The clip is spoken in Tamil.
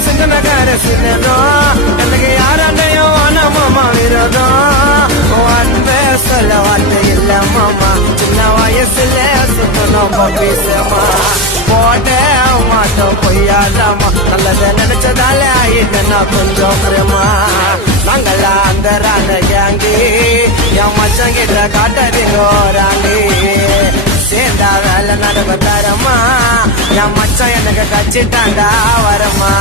சிந்தனக்கார சின்னதும் எனக்கு யாராண்டையும் ஆனா மாமா விரோதம் அன்பே சொல்ல வார்த்தை இல்ல மாமா சின்ன வயசுல சுத்தணும் பேசமா போட மாட்டோம் பொய்யாதாமா நல்லத நினைச்சதால ஆயிட்டா கொஞ்சம் பிரமா நாங்களா அந்த ராண கேங்கி என் மச்சம் கிட்ட காட்டாதீங்க ராணி சேர்ந்தா வேலை நடக்க தரமா என் மச்சம் எனக்கு கச்சிட்டாண்டா வரமா